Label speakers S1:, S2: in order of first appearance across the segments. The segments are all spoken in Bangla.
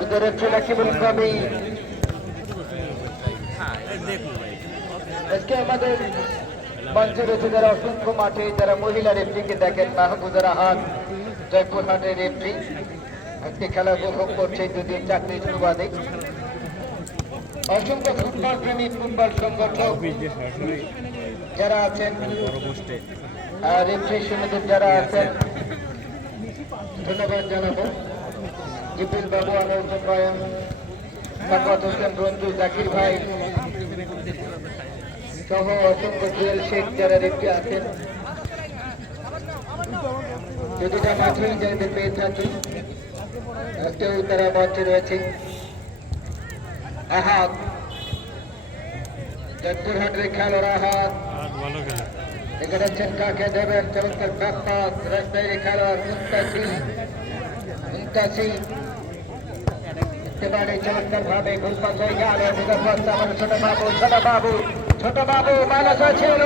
S1: ভিতরের ছেলে কেবল কবি আজকে আমাদের মঞ্চে রয়েছে যারা অসংখ্য মাঠে যারা মহিলা রেফরিকে দেখেন মাহবুজারা হাত জয়পুর হাটের রেফরি। আজকে খেলা উপভোগ করছে, যদিও চাকরি শুরুবাদে অসংখ্য ফুটবল প্রেমী, ফুটবল সংগঠক যারা আছেন রেফরি সমিতির যারা আছেন, ধন্যবাদ জানাব। জিপিল বাবু আনোয়ার নয়ন সাকাত হোসেন রঞ্জু জাকির ভাই। সহ অসংখ্য জুয়েল শেখ যারা রেফরি আছেন। যদিটা মাঠেই যাইতে পেয়ে থাকি আজকেও তারা মঞ্চে রয়েছে। আহাত জয়পুরহাটের খেলোয়াড় আহাত দেখে যাচ্ছেন কাকে দেবেন চমৎকার খেলোয়াড় এবারে চমৎকার ভাবে গোলপাস হয়ে গেল। ছোট বাবু ছোট বাবু ছোট বাবু মানুষ ছিল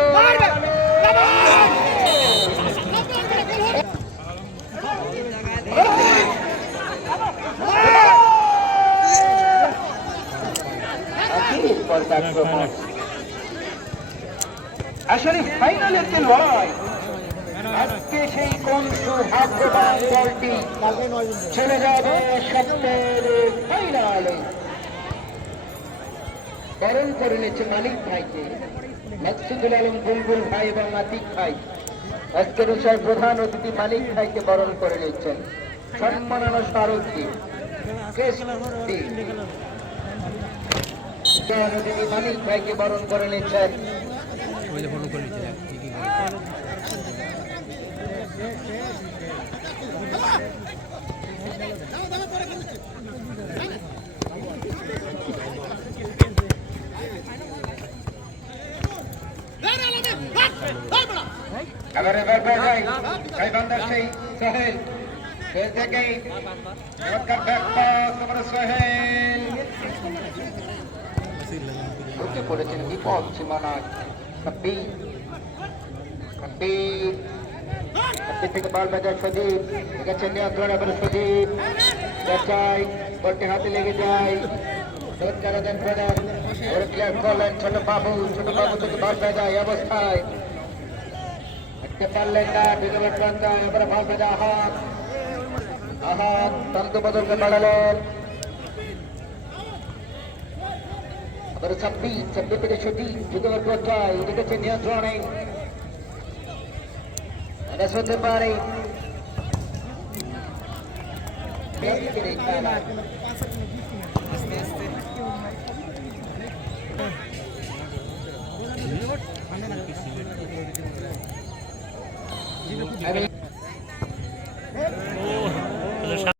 S1: আসলে ফাইনালের যে লড়াই আজকে সেই কোন সৌভাগ্যবান দলটি চলে যাবে সপ্তাহের বরণ করে নিচ্ছে মালিক ভাইকে। মাকসুদুল আলম বুলবুল ভাই এবং আতিক ভাই। আজকের বিষয় প্রধান অতিথি মালিক ভাইকে বরণ করে নিচ্ছেন সম্মানানো স্মারকটি মালিক এবার ভাই ভাই বান্দার সেই সোহেল সোহেল থেকে চমৎকার ব্যাক পাস আমার সোহেল ঢুকে পড়েছেন বিপদ সীমানায় কব্বির কব্বির কব্বির থেকে বল বাজার সজীব গেছে নিয়ন্ত্রণ এবার সজীব যাচাই বলটি হাতে লেগে যায় চমৎকার দেন প্রদান ওর ক্লিয়ার করলেন ছোট বাবু ছোট বাবু থেকে বল বাজায় এই অবস্থায় ತಲ್ಲಿಂದ ಬಿಗಿಬಿಟ್ಟಂತ ಎದುರ ಭಾಗದ ಅಹಾತ್ ಅಹಾತ್ ತಂದು ಬದುಕು ಮಾಡಲು ಅದರ ಸಬ್ಬಿ ಸಬ್ಬಿಪಿಗೆ ಶುದ್ಧಿ ಬಿಗಿಬಿಟ್ಟುವಂತ ಇದಕ್ಕೆ ನಿಯಂತ್ರಣೆ ಅನಸ್ವತಿ ಬಾರಿ ಬೇರೆ ಕಡೆ I mean,